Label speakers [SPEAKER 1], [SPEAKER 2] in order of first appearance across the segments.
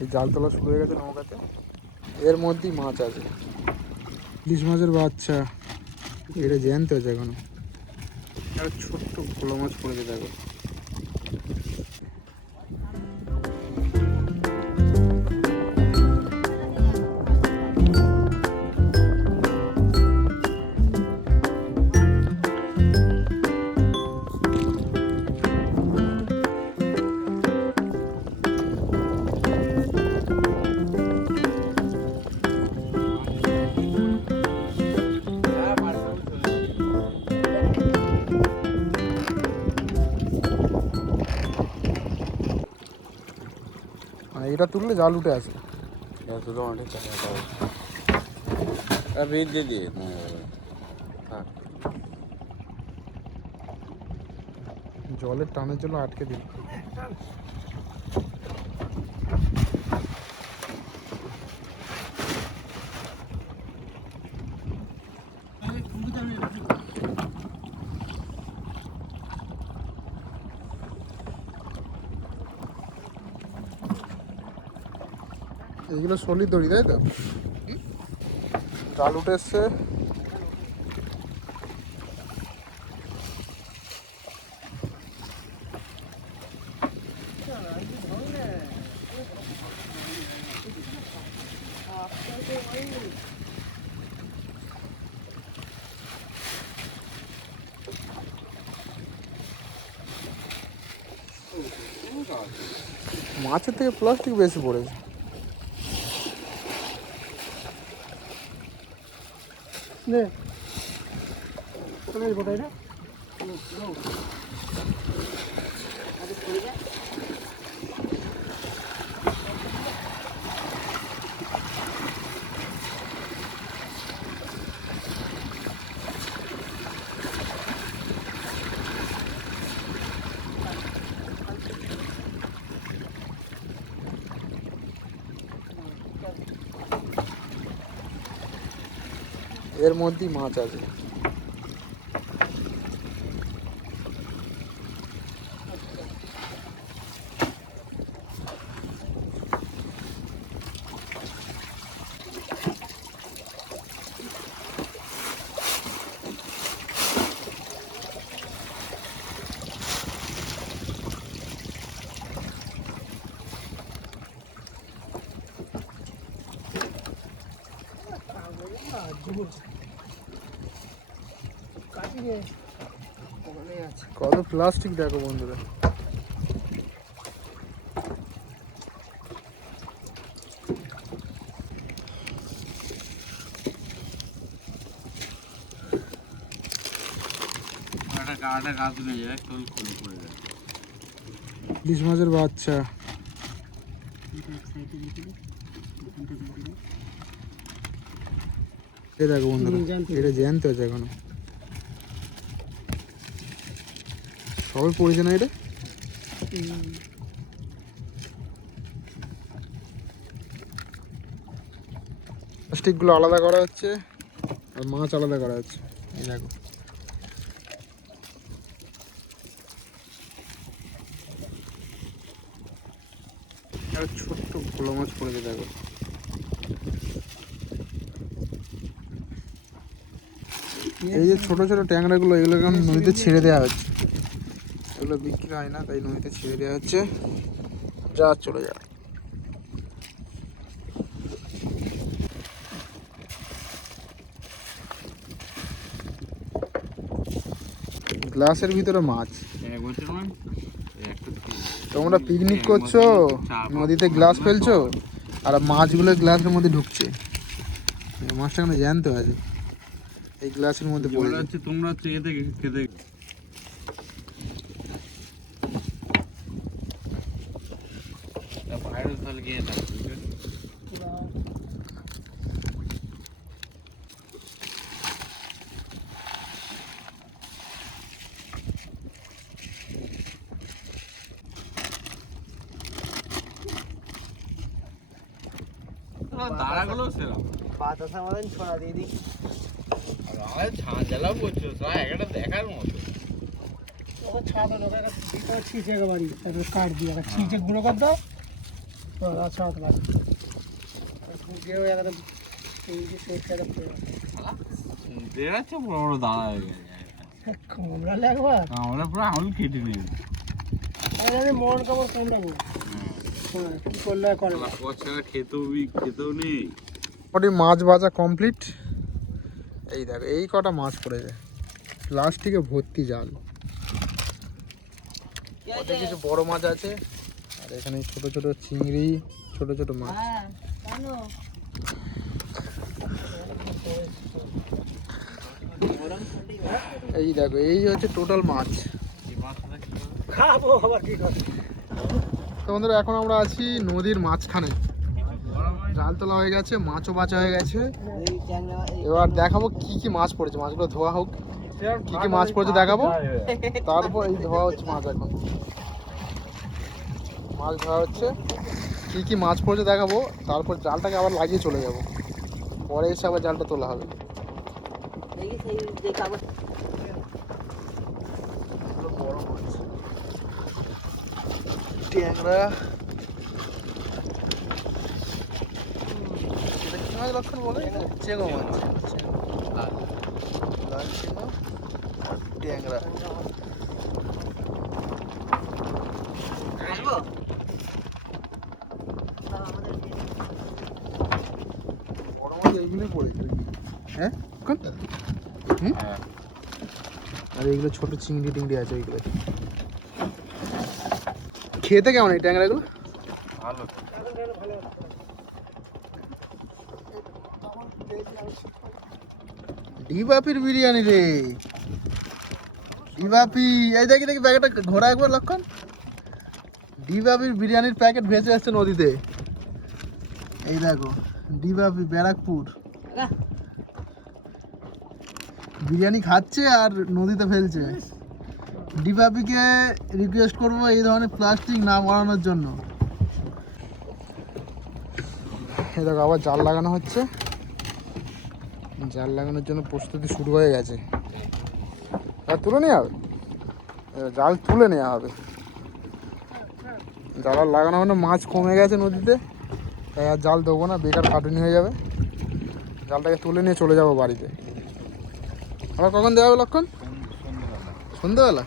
[SPEAKER 1] এই জাল তোলা শুরু হয়ে গেছে নৌকাতে এর মধ্যেই মাছ আছে। ইলিশ মাছের বাচ্চা। এটা জ্যান্ত হয়েছে এখনও। একটা ছোট্ট ভোলা মাছ পড়েছে দেখো। এটা তুললে জাল উঠে আসে।
[SPEAKER 2] দিয়ে
[SPEAKER 1] জলের টানের জন্য আটকে দিল। এইগুলো সলি দড়ি তাই তো? জাল উঠে এসছে। মাছের থেকে প্লাস্টিক বেশি পড়েছে। പോട്ടെ এর মধ্যেই মাছ আছে। কত প্লাস্টিক দেখো বন্ধুরা। ইলিশ মাছের বাচ্চা। দেখো বন্ধুরা এটা জ্যান্ত আছে এখনও। সবাই পড়েছে না এটা? প্লাস্টিকগুলো আলাদা করা হচ্ছে, আর মাছ আলাদা করা হচ্ছে। দেখো। আর ছোট্ট ভোলা মাছ পড়েছে, দেখো। এই যে ছোট ছোট ট্যাংরাগুলো এগুলো এখন নদীতে ছেড়ে দেওয়া হচ্ছে। এগুলো বিক্রি হয় না তাই নদীতে ছেড়ে দেওয়া হচ্ছে। যা চলে যা গ্লাসের ভিতরে মাছ।
[SPEAKER 2] একটা
[SPEAKER 1] তোমরা পিকনিক করছ? নদীতে গ্লাস ফেলছো? আর মাছগুলো গ্লাসের মধ্যে ঢুকছে। মাছটা কেন জ্যান্ত আছে। এই গ্লাসের মধ্যে পড়ে
[SPEAKER 2] তোমরা হচ্ছে এতে খেতে তাহলে গিয়ে থাকবে দাঁড়াগুলো সেরকম
[SPEAKER 3] বাতাসা মতন ছড়া দিয়ে দিই।
[SPEAKER 2] আরে ঝাঁঝালা বলছো সব একটা দেখার মতো।
[SPEAKER 3] ছাদ লোকের ছিঁচে একেবারে তারপরে কাট দিয়ে ছিঁচে গুঁড়ো কর দাও। একদম পড়ে
[SPEAKER 2] বেড়াচ্ছে বড় বড় দাঁড়া হয়ে গেছে।
[SPEAKER 3] কামড়ালে একবার।
[SPEAKER 2] আমরা পুরো আঙুল কেটে নিয়ে
[SPEAKER 3] আরে মন কামড় কামড়াবো হ্যাঁ কি করলে করে।
[SPEAKER 2] খেতেও খেতেও নেই।
[SPEAKER 1] মোটামুটি মাছ ভাজা কমপ্লিট এই দেখো এই কটা মাছ পড়েছে। প্লাস্টিকে ভর্তি জাল। কিছু বড় মাছ আছে। আর এখানে ছোট ছোট চিংড়ি ছোট ছোট মাছ। এই দেখো এই হচ্ছে টোটাল মাছ।
[SPEAKER 3] খাব আবার
[SPEAKER 1] তো বন্ধুরা এখন আমরা আছি নদীর মাঝখানে। জাল তোলা হয়ে গেছে মাছও বাঁচা হয়ে গেছে। এবার দেখাবো কি কি মাছ পড়েছে। মাছগুলো ধোয়া হোক। কি কি মাছ পড়েছে দেখাবো। তারপর এই ধোয়া হচ্ছে মাছ এখন। মাছ ধোয়া হচ্ছে। কি কি মাছ পড়েছে দেখাবো তারপর জালটাকে আবার লাগিয়ে চলে যাব। পরে এসে আবার জালটা তোলা হবে। ট্যাংরা। এটা মাছ লক্ষণ বলে? চেঙ্গো মাছ। লাল লাল চেঙ্গো ট্যাংরা। এইগুলোই হ্যাঁ? কোন? হুম?
[SPEAKER 2] হ্যাঁ
[SPEAKER 1] আর এইগুলো ছোট চিংড়ি টিংড়ি আছে ওইগুলো খেতে কেমন এই ট্যাংরাগুলো?
[SPEAKER 2] ভালো।
[SPEAKER 1] ডিবাপির বিরিয়ানি রে। ডিবাপি এই দেখি দেখি প্যাকেটটা ঘোরা একবার লক্ষণ। ডিবাপির বিরিয়ানির প্যাকেট ভেসে আসছে নদীতে। এই দেখো। ডিবাপি ব্যারাকপুর। বিরিয়ানি খাচ্ছে আর নদীতে ফেলছে। ডিবাপিকে রিকোয়েস্ট করব এই ধরনের প্লাস্টিক না বানানোর জন্য। দেখো আবার জাল লাগানো হচ্ছে। জাল লাগানোর জন্য প্রস্তুতি শুরু হয়ে গেছে। আর তুলে নেওয়া হবে? জাল তুলে নেওয়া হবে। জাল লাগানো মানে মাছ কমে গেছে নদীতে। তাই আর জাল দেবো না বেকার কাটুনি হয়ে যাবে। জালটাকে তুলে নিয়ে চলে যাব বাড়িতে। আবার কখন দেওয়া হবে লক্ষণ? সন্ধ্যেবেলা?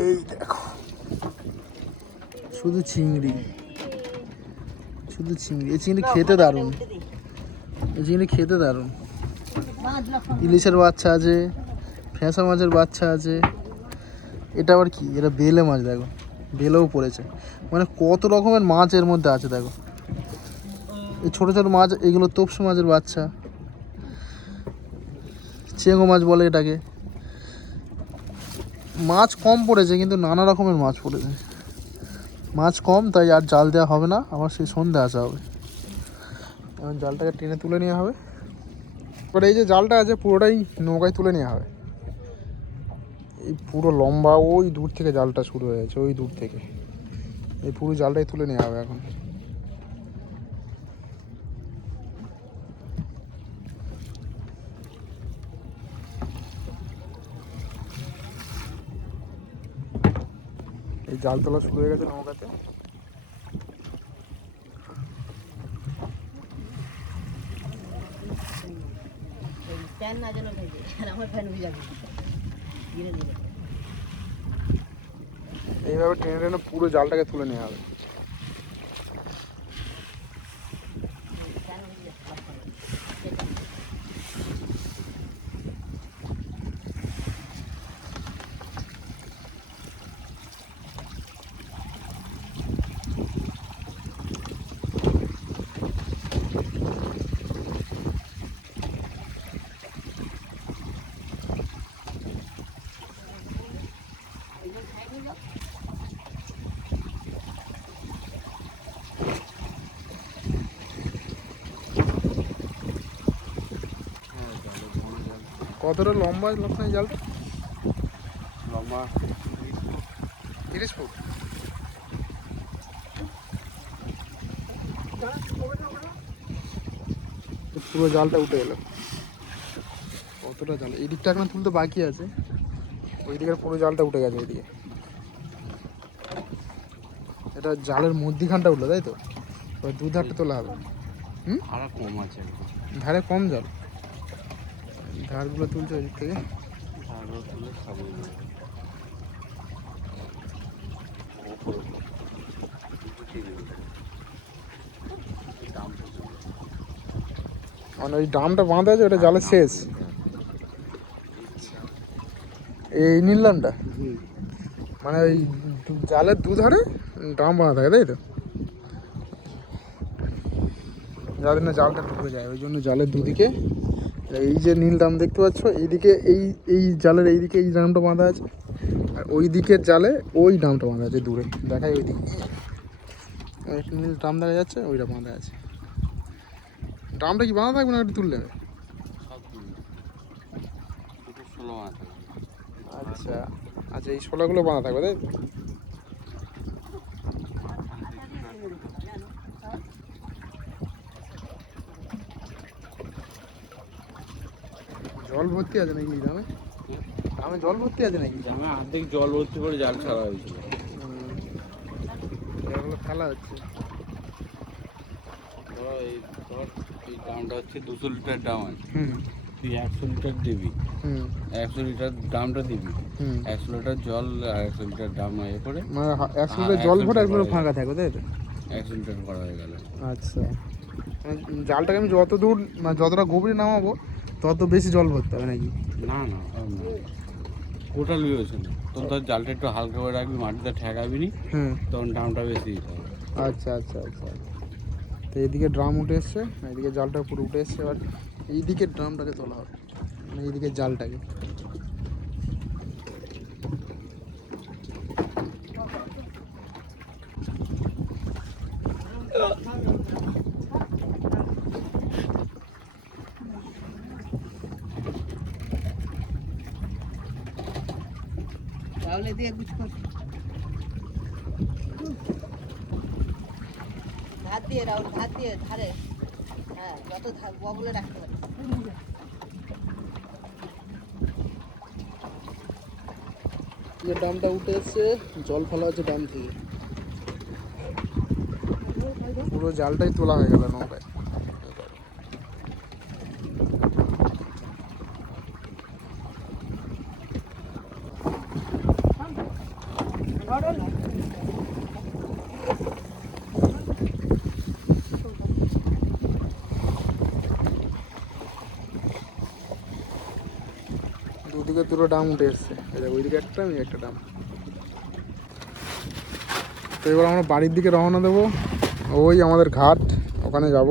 [SPEAKER 1] এই দেখো। শুধু চিংড়ি। শুধু চিংড়ি। এই চিংড়ি খেতে দারুণ। এই চিংড়ি খেতে দারুণ। ইলিশের বাচ্চা আছে, ফ্যাঁসা মাছের বাচ্চা আছে। এটা আবার কি? এটা বেলে মাছ, দেখো। বেলেও পড়েছে। মানে কত রকমের মাছ এর মধ্যে আছে, দেখো। এই ছোটো ছোটো মাছ, এগুলো তোপসু মাছের বাচ্চা। চেঙ্গো মাছ বলে এটাকে। মাছ কম পড়েছে, কিন্তু নানা রকমের মাছ পড়েছে। মাছ কম, তাই আর জাল দেওয়া হবে না, আবার সেই সন্ধে আসা হবে। এখন জালটাকে টেনে তুলে নেওয়া হবে। এবার এই যে জালটা আছে, পুরোটাই নৌকায় তুলে নেওয়া হবে। এই পুরো লম্বা, ওই দূর থেকে জালটা শুরু হয়েছে ওই দূর থেকে। এই পুরো জালটাই তুলে নেওয়া হবে এখন। জাল তোলা শুরু হয়ে গেছে নৌকাতে।
[SPEAKER 3] ফ্যান না যেন ভেজে আমার ফ্যান ভিজে
[SPEAKER 1] এইভাবে ট্রেনে ট্রেনে পুরো জালটাকে তুলে নেওয়া হবে
[SPEAKER 3] ফ্যান ভিজে যাবে
[SPEAKER 2] হ্যাঁ জলে বড় জল
[SPEAKER 1] কতটা লম্বা লক্ষণ এই জালটা?
[SPEAKER 2] লম্বা।
[SPEAKER 1] তিরিশ ফুট। পুরো জালটা উঠে গেল। কতটা জাল? এই দিকটা এখন তুলতে বাকি আছে। ওই দিকের পুরো জালটা উঠে গেছে ওইদিকে। এটা জালের মধ্যিখানটা উঠল তাই তো? ওই দু ধারটা তোলা হবে।
[SPEAKER 2] আর কম আছে।
[SPEAKER 1] ধারে কম জল। ধারগুলো তুলছে ওই দিক থেকে মানে ওই ড্রামটা বাঁধা আছে ওটা জালের শেষ? এই নীললামটা মানে ওই দু- জালের দুধারে ড্রাম বাঁধা থাকে তাই তো? যাদের না জালটা ঢুকে যায় ওই জন্য জালের দুদিকে এই যে নীল ড্রাম দেখতে পাচ্ছ এইদিকে এই এই জালের এইদিকে এই ড্রামটা বাঁধা আছে আর ওই দিকের জালে ওই ড্রামটা বাঁধা আছে দূরে। দেখাই ওই দিকে নীল ড্রাম দেখা যাচ্ছে ওইটা বাঁধা আছে। ড্রামটা কি বাঁধা থাকবে না একটু তুললে? আচ্ছা। আচ্ছা এই শোলাগুলো বাঁধা থাকবে তাই ভর্তি আছে নাকি গ্রামে? গ্রামে জল ভর্তি আছে নাকি?
[SPEAKER 2] জামে অর্ধেক জল ভর্তি করে জাল ছাড়া হয়েছিল।
[SPEAKER 1] জলগুলো ফেলা হচ্ছে।
[SPEAKER 2] এই ধর এই হচ্ছে দুশো লিটার দাম আছে। তুই একশো লিটার দিবি।
[SPEAKER 1] হুম।
[SPEAKER 2] একশো লিটার দামটা দিবি।
[SPEAKER 1] হুম।
[SPEAKER 2] একশো লিটার জল আর একশো লিটার এ করে
[SPEAKER 1] মানে একশো
[SPEAKER 2] হ্যাঁ,
[SPEAKER 1] লিটার জল
[SPEAKER 2] একশো
[SPEAKER 1] ভরে একগুলো ফাঁকা তাই তো?
[SPEAKER 2] একশো লিটার করা হয়ে গেল।
[SPEAKER 1] আচ্ছা। মানে জালটাকে আমি যত দূর মানে যতটা গভীরে নামাবো তত বেশি জল ভরতে হবে নাকি?
[SPEAKER 2] না না টোটাল তখন তোর জালটা একটু হালকা করে রাখবি মাটিতে ঠেকাবি নি তখন ড্রামটা বেশি দিতে হবে।
[SPEAKER 1] আচ্ছা আচ্ছা আচ্ছা। তো এদিকে ড্রাম উঠে এসছে এদিকে জালটা পুরো উঠে এসছে এবার এইদিকে ড্রামটাকে তোলা হবে। মানে এইদিকে জালটাকে।
[SPEAKER 3] দিয়ে গুছ কর ধার দিয়ে রাহুল ধার দিয়ে ধারে। হ্যাঁ যত ধার বগলে রাখতে পারে
[SPEAKER 1] যে ড্রামটা উঠে এসছে জল ফেলা হচ্ছে ড্রাম থেকে। পুরো জালটাই তোলা হয়ে গেল নৌকায়। দুদিকে দুটো ডাম উঠে এসছে। ওইদিকে একটা আমি একটা ডাম। তো এবার আমরা বাড়ির দিকে রওনা দেবো। ওই আমাদের ঘাট, ওখানে যাব।